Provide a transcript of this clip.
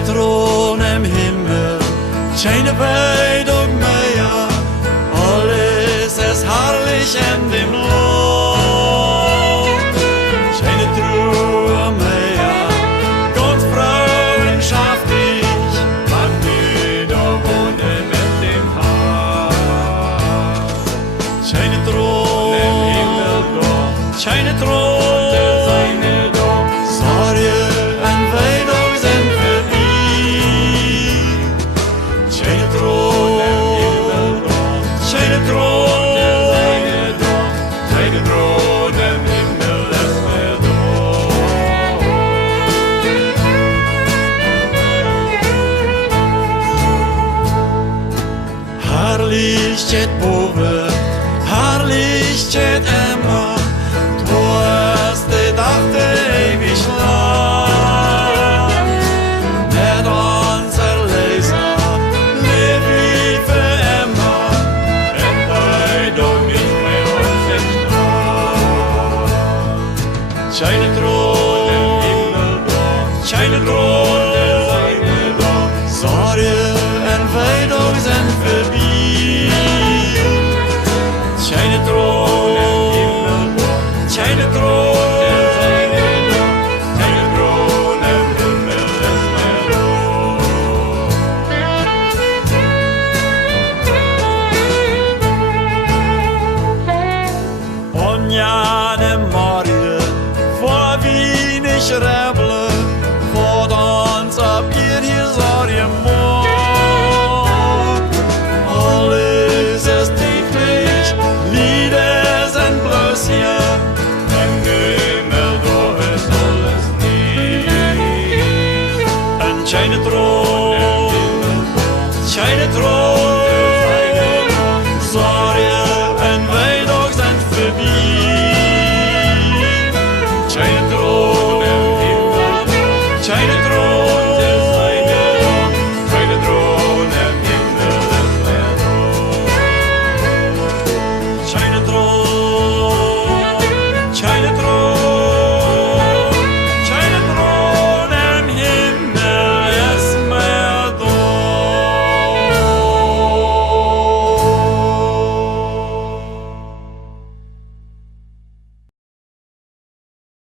Keine Thron im Himmel, keine Weidung mehr, alles ist herrlich in dem Land. Keine Truhe mehr, Gott freundschaftlich, wann wir da wohnen mit dem Haus. Keine Thron im Himmel, keine Thron. Herrlichkeit boven, Herrlichkeit immer, du hast die Dachte ewig lang. Mit unser Leser leb ich für immer, wenn Weidung nicht mehr uns entstand. Keine Thron im Himmel, keine Thron der Seine da, Sorge und Weidung sind vorbei. Keine Thron im Himmel, keine Thron der Seine da, keine Thron im Himmel ist mehr da. Und ja,